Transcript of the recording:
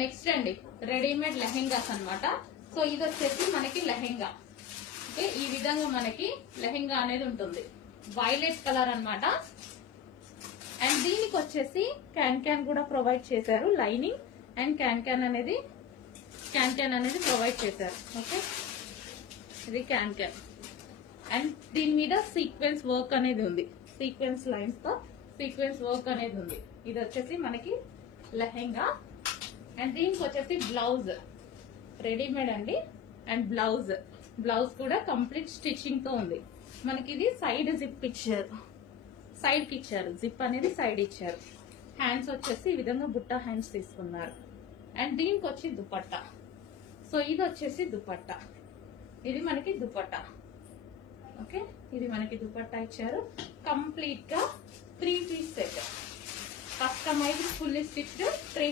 Next అండి readymade lehengas అన్నమాట. So ఇది వచ్చేసి మనకి లెహెంగా. ఓకే, ఈ విధంగా మనకి లెహెంగా అనేది ఉంటుంది. వైలెట్ కలర్ అన్నమాట. అండ్ దీనికి వచ్చేసి క్యాన్ కూడా ప్రొవైడ్ చేశారు. లైనింగ్ అండ్ క్యాన్ అనేది ప్రొవైడ్ చేశారు. ఓకే, ఇది క్యాన్. అండ్ దీని మీద సీక్వెన్స్ వర్క్ అనేది ఉంది. సీక్వెన్స్ లైన్స్ తో సీక్వెన్స్ వర్క్ అనేది ఉంది. ఇది వచ్చేసి మనకి లెహెంగా. అండ్ దీనికి వచ్చేసి బ్లౌజ్ రెడీమేడ్ అండి. అండ్ బ్లౌజ్ కూడా కంప్లీట్ స్టిచ్చింగ్ తో ఉంది. మనకి ఇది సైడ్ జిప్ ఇచ్చారు. సైడ్ కి ఇచ్చారు. జిప్ అనేది సైడ్ ఇచ్చారు. హ్యాండ్స్ వచ్చేసి ఈ విధంగా బుట్ట హ్యాండ్స్ తీసుకున్నారు. అండ్ దీనికి వచ్చి దుపట్టా. సో ఇది వచ్చేసి దుపట్టా. ఇది మనకి దుపట్టా. ఓకే, ఇది మనకి దుపట్టా ఇచ్చారు. కంప్లీట్ గా 3 piece set. Customized fully stitched 3